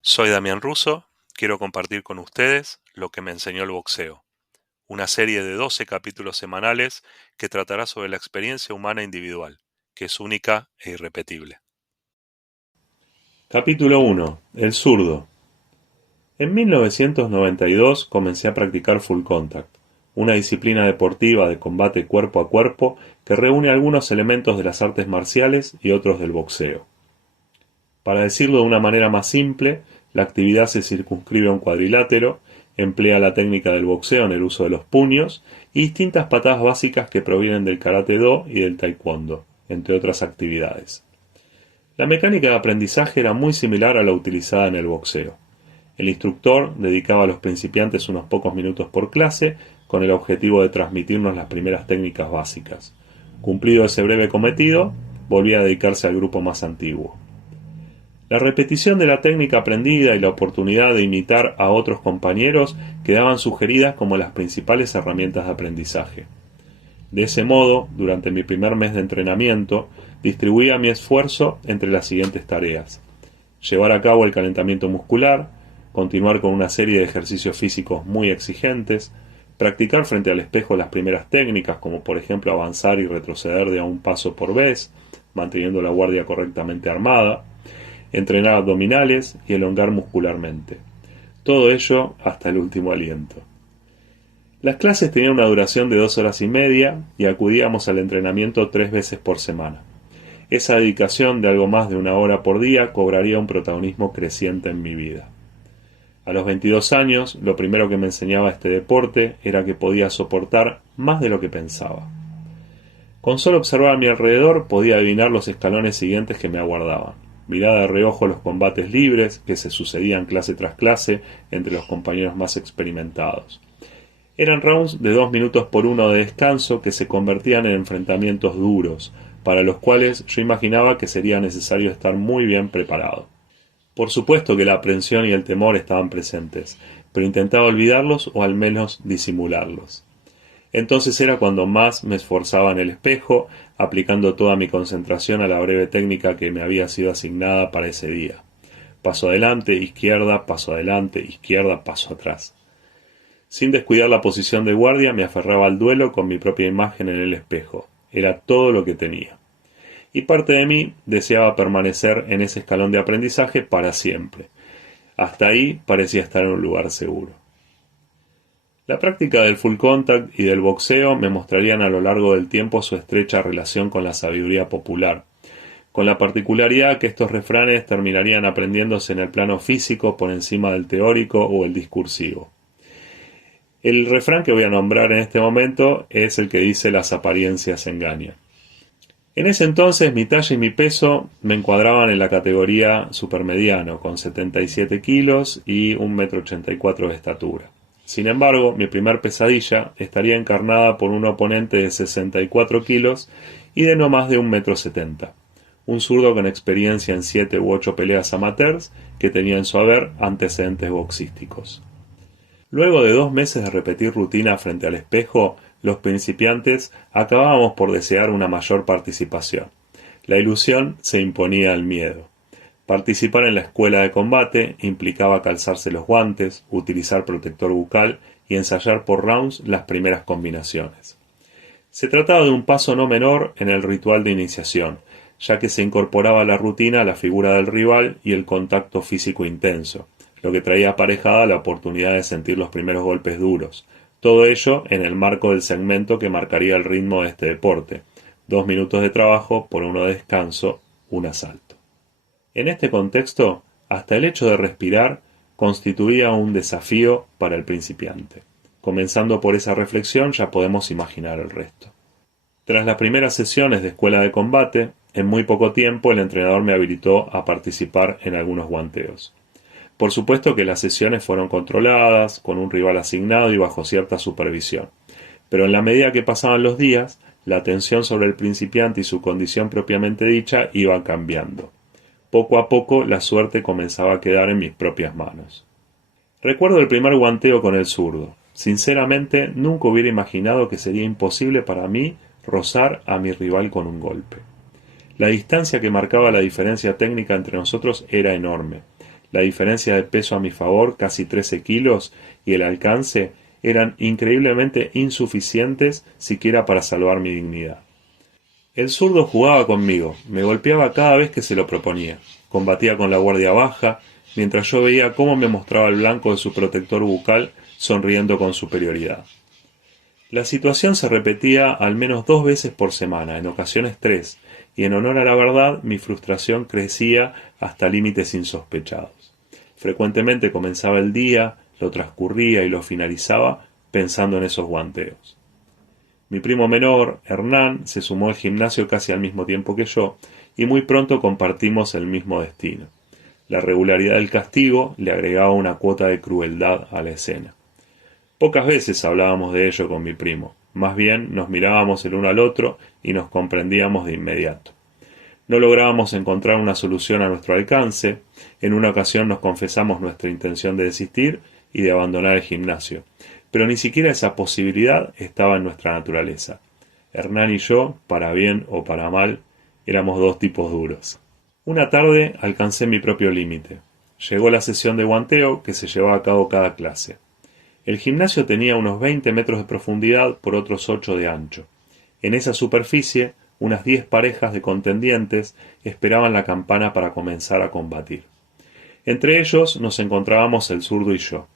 Soy Damián Russo, quiero compartir con ustedes lo que me enseñó el boxeo, una serie de 12 capítulos semanales que tratará sobre la experiencia humana individual, que es única e irrepetible. Capítulo 1. El zurdo. En 1992 comencé a practicar full contact, una disciplina deportiva de combate cuerpo a cuerpo que reúne algunos elementos de las artes marciales y otros del boxeo. Para decirlo de una manera más simple, la actividad se circunscribe a un cuadrilátero, emplea la técnica del boxeo en el uso de los puños y distintas patadas básicas que provienen del karate-do y del taekwondo, entre otras actividades. La mecánica de aprendizaje era muy similar a la utilizada en el boxeo. El instructor dedicaba a los principiantes unos pocos minutos por clase con el objetivo de transmitirnos las primeras técnicas básicas. Cumplido ese breve cometido, volvía a dedicarse al grupo más antiguo. La repetición de la técnica aprendida y la oportunidad de imitar a otros compañeros quedaban sugeridas como las principales herramientas de aprendizaje. De ese modo, durante mi primer mes de entrenamiento, distribuía mi esfuerzo entre las siguientes tareas: llevar a cabo el calentamiento muscular, continuar con una serie de ejercicios físicos muy exigentes, practicar frente al espejo las primeras técnicas, como por ejemplo avanzar y retroceder de a un paso por vez, manteniendo la guardia correctamente armada, entrenar abdominales y elongar muscularmente. Todo ello hasta el último aliento. Las clases tenían una duración de 2 horas y media y acudíamos al entrenamiento 3 veces por semana. Esa dedicación de algo más de 1 hora por día cobraría un protagonismo creciente en mi vida. A los 22 años, lo primero que me enseñaba este deporte era que podía soportar más de lo que pensaba. Con solo observar a mi alrededor podía adivinar los escalones siguientes que me aguardaban. Miraba de reojo los combates libres que se sucedían clase tras clase entre los compañeros más experimentados. Eran rounds de 2 minutos por uno de descanso que se convertían en enfrentamientos duros, para los cuales yo imaginaba que sería necesario estar muy bien preparado. Por supuesto que la aprensión y el temor estaban presentes, pero intentaba olvidarlos o al menos disimularlos. Entonces era cuando más me esforzaba en el espejo, aplicando toda mi concentración a la breve técnica que me había sido asignada para ese día. Paso adelante, izquierda, paso adelante, izquierda, paso atrás. Sin descuidar la posición de guardia, me aferraba al duelo con mi propia imagen en el espejo. Era todo lo que tenía. Y parte de mí deseaba permanecer en ese escalón de aprendizaje para siempre. Hasta ahí parecía estar en un lugar seguro. La práctica del full contact y del boxeo me mostrarían a lo largo del tiempo su estrecha relación con la sabiduría popular, con la particularidad que estos refranes terminarían aprendiéndose en el plano físico por encima del teórico o el discursivo. El refrán que voy a nombrar en este momento es el que dice: las apariencias engañan. En ese entonces mi talla y mi peso me encuadraban en la categoría supermediano, con 77 kilos y 1,84 m de estatura. Sin embargo, mi primer pesadilla estaría encarnada por un oponente de 64 kilos y de no más de 1,70 m, un zurdo con experiencia en 7 u 8 peleas amateurs que tenía en su haber antecedentes boxísticos. Luego de 2 meses de repetir rutina frente al espejo, los principiantes acabábamos por desear una mayor participación. La ilusión se imponía al miedo. Participar en la escuela de combate implicaba calzarse los guantes, utilizar protector bucal y ensayar por rounds las primeras combinaciones. Se trataba de un paso no menor en el ritual de iniciación, ya que se incorporaba a la rutina la figura del rival y el contacto físico intenso, lo que traía aparejada la oportunidad de sentir los primeros golpes duros. Todo ello en el marco del segmento que marcaría el ritmo de este deporte: 2 minutos de trabajo por 1 de descanso, un asalto. En este contexto, hasta el hecho de respirar constituía un desafío para el principiante. Comenzando por esa reflexión ya podemos imaginar el resto. Tras las primeras sesiones de escuela de combate, en muy poco tiempo el entrenador me habilitó a participar en algunos guanteos. Por supuesto que las sesiones fueron controladas, con un rival asignado y bajo cierta supervisión. Pero en la medida que pasaban los días, la atención sobre el principiante y su condición propiamente dicha iba cambiando. Poco a poco la suerte comenzaba a quedar en mis propias manos. Recuerdo el primer guanteo con el zurdo. Sinceramente, nunca hubiera imaginado que sería imposible para mí rozar a mi rival con un golpe. La distancia que marcaba la diferencia técnica entre nosotros era enorme. la diferencia de peso a mi favor, casi 13 kilos, y el alcance eran increíblemente insuficientes siquiera para salvar mi dignidad. El zurdo jugaba conmigo, me golpeaba cada vez que se lo proponía, combatía con la guardia baja, mientras yo veía cómo me mostraba el blanco de su protector bucal sonriendo con superioridad. La situación se repetía al menos 2 veces por semana, en ocasiones 3, y en honor a la verdad mi frustración crecía hasta límites insospechados. Frecuentemente comenzaba el día, lo transcurría y lo finalizaba pensando en esos guanteos. Mi primo menor, Hernán, se sumó al gimnasio casi al mismo tiempo que yo, y muy pronto compartimos el mismo destino. La regularidad del castigo le agregaba una cuota de crueldad a la escena. Pocas veces hablábamos de ello con mi primo, más bien nos mirábamos el uno al otro y nos comprendíamos de inmediato. No lográbamos encontrar una solución a nuestro alcance, en una ocasión nos confesamos nuestra intención de desistir y de abandonar el gimnasio, pero ni siquiera esa posibilidad estaba en nuestra naturaleza. Hernán y yo, para bien o para mal, éramos 2 tipos duros. Una tarde alcancé mi propio límite. Llegó la sesión de guanteo que se llevaba a cabo cada clase. El gimnasio tenía unos 20 metros de profundidad por otros 8 de ancho. En esa superficie, unas 10 parejas de contendientes esperaban la campana para comenzar a combatir. Entre ellos nos encontrábamos el zurdo y yo.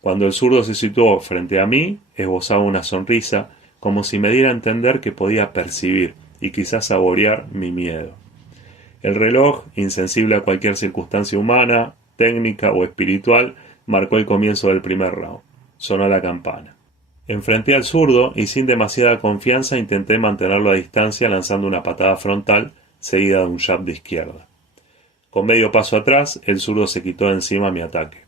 Cuando el zurdo se situó frente a mí, esbozaba una sonrisa, como si me diera a entender que podía percibir y quizás saborear mi miedo. El reloj, insensible a cualquier circunstancia humana, técnica o espiritual, marcó el comienzo del primer round. Sonó la campana. Enfrenté al zurdo y sin demasiada confianza intenté mantenerlo a distancia lanzando una patada frontal seguida de un jab de izquierda. Con medio paso atrás, el zurdo se quitó de encima mi ataque.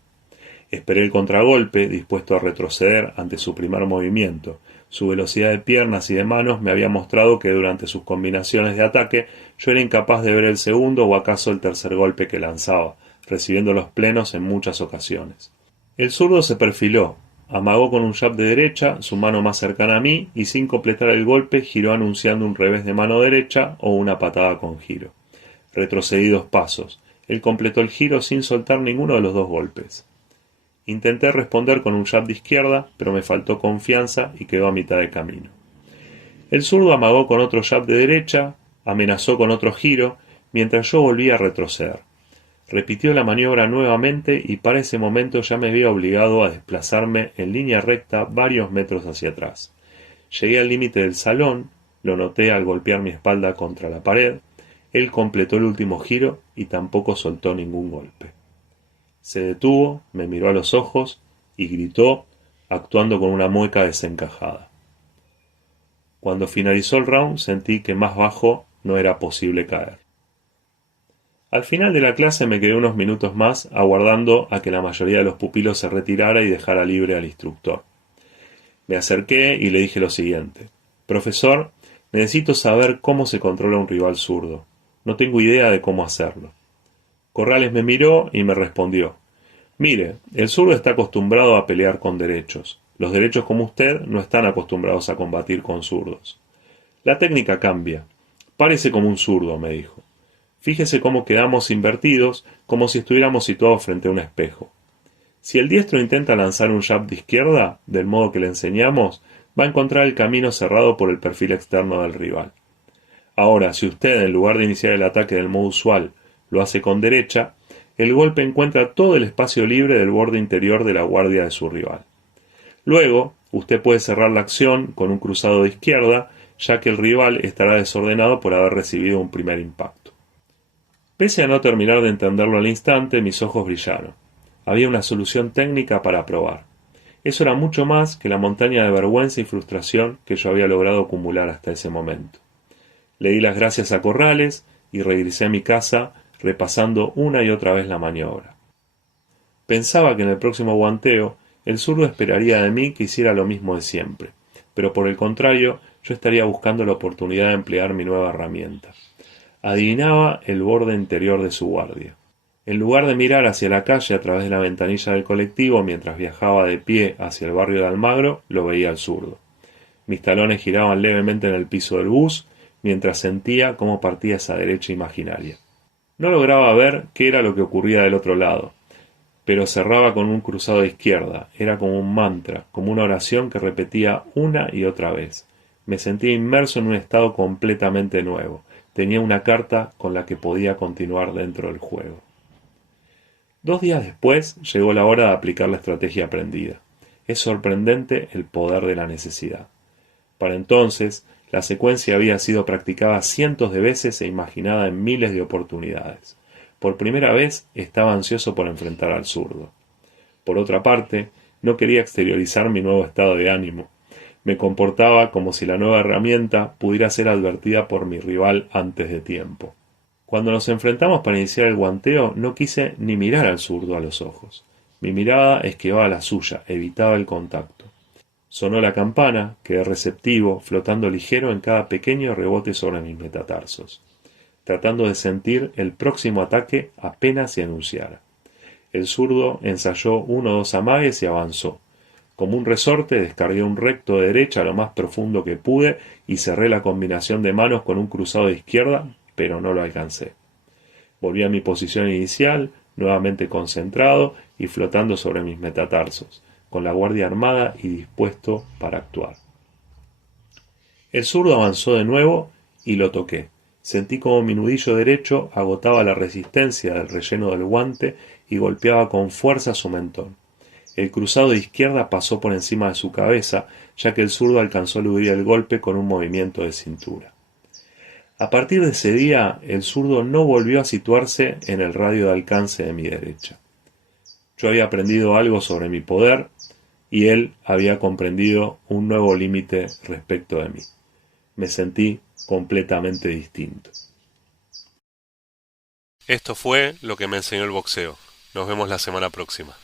Esperé el contragolpe, dispuesto a retroceder ante su primer movimiento. Su velocidad de piernas y de manos me había mostrado que durante sus combinaciones de ataque yo era incapaz de ver el segundo o acaso el tercer golpe que lanzaba, recibiendo los plenos en muchas ocasiones. El zurdo se perfiló, amagó con un jab de derecha, su mano más cercana a mí, y sin completar el golpe giró anunciando un revés de mano derecha o una patada con giro. Retrocedí 2 pasos. Él completó el giro sin soltar ninguno de los 2 golpes. Intenté responder con un jab de izquierda, pero me faltó confianza y quedó a mitad de camino. El zurdo amagó con otro jab de derecha, amenazó con otro giro, mientras yo volvía a retroceder. Repitió la maniobra nuevamente y para ese momento ya me había obligado a desplazarme en línea recta varios metros hacia atrás. Llegué al límite del salón, lo noté al golpear mi espalda contra la pared, él completó el último giro y tampoco soltó ningún golpe. Se detuvo, me miró a los ojos y gritó, actuando con una mueca desencajada. Cuando finalizó el round sentí que más bajo no era posible caer. Al final de la clase me quedé unos minutos más aguardando a que la mayoría de los pupilos se retirara y dejara libre al instructor. Me acerqué y le dije lo siguiente: «Profesor, necesito saber cómo se controla un rival zurdo. No tengo idea de cómo hacerlo». Corrales me miró y me respondió: «Mire, el zurdo está acostumbrado a pelear con derechos. Los derechos como usted no están acostumbrados a combatir con zurdos. La técnica cambia. Párese como un zurdo», me dijo. «Fíjese cómo quedamos invertidos, como si estuviéramos situados frente a un espejo. Si el diestro intenta lanzar un jab de izquierda, del modo que le enseñamos, va a encontrar el camino cerrado por el perfil externo del rival. Ahora, si usted, en lugar de iniciar el ataque del modo usual, lo hace con derecha, el golpe encuentra todo el espacio libre del borde interior de la guardia de su rival. Luego, usted puede cerrar la acción con un cruzado de izquierda, ya que el rival estará desordenado por haber recibido un primer impacto». Pese a no terminar de entenderlo al instante, mis ojos brillaron. Había una solución técnica para probar. Eso era mucho más que la montaña de vergüenza y frustración que yo había logrado acumular hasta ese momento. Le di las gracias a Corrales y regresé a mi casa repasando una y otra vez la maniobra. Pensaba que en el próximo guanteo el zurdo esperaría de mí que hiciera lo mismo de siempre, pero por el contrario yo estaría buscando la oportunidad de emplear mi nueva herramienta. Adivinaba el borde interior de su guardia. En lugar de mirar hacia la calle a través de la ventanilla del colectivo mientras viajaba de pie hacia el barrio de Almagro, lo veía al zurdo. Mis talones giraban levemente en el piso del bus, mientras sentía cómo partía esa derecha imaginaria. No lograba ver qué era lo que ocurría del otro lado, pero cerraba con un cruzado de izquierda. Era como un mantra, como una oración que repetía una y otra vez. Me sentía inmerso en un estado completamente nuevo. Tenía una carta con la que podía continuar dentro del juego. 2 días después llegó la hora de aplicar la estrategia aprendida. Es sorprendente el poder de la necesidad. Para entonces, la secuencia había sido practicada cientos de veces e imaginada en miles de oportunidades. Por primera vez estaba ansioso por enfrentar al zurdo. Por otra parte, no quería exteriorizar mi nuevo estado de ánimo. Me comportaba como si la nueva herramienta pudiera ser advertida por mi rival antes de tiempo. Cuando nos enfrentamos para iniciar el guanteo, no quise ni mirar al zurdo a los ojos. Mi mirada esquivaba la suya, evitaba el contacto. Sonó la campana, quedé receptivo, flotando ligero en cada pequeño rebote sobre mis metatarsos, tratando de sentir el próximo ataque apenas se anunciara. El zurdo ensayó 1 o 2 amagues y avanzó. Como un resorte descargué un recto de derecha lo más profundo que pude y cerré la combinación de manos con un cruzado de izquierda, pero no lo alcancé. Volví a mi posición inicial, nuevamente concentrado y flotando sobre mis metatarsos, con la guardia armada y dispuesto para actuar. El zurdo avanzó de nuevo y lo toqué. Sentí como mi nudillo derecho agotaba la resistencia del relleno del guante y golpeaba con fuerza su mentón. El cruzado de izquierda pasó por encima de su cabeza, ya que el zurdo alcanzó a eludir el golpe con un movimiento de cintura. A partir de ese día, el zurdo no volvió a situarse en el radio de alcance de mi derecha. Yo había aprendido algo sobre mi poder y él había comprendido un nuevo límite respecto de mí. Me sentí completamente distinto. Esto fue lo que me enseñó el boxeo. Nos vemos la semana próxima.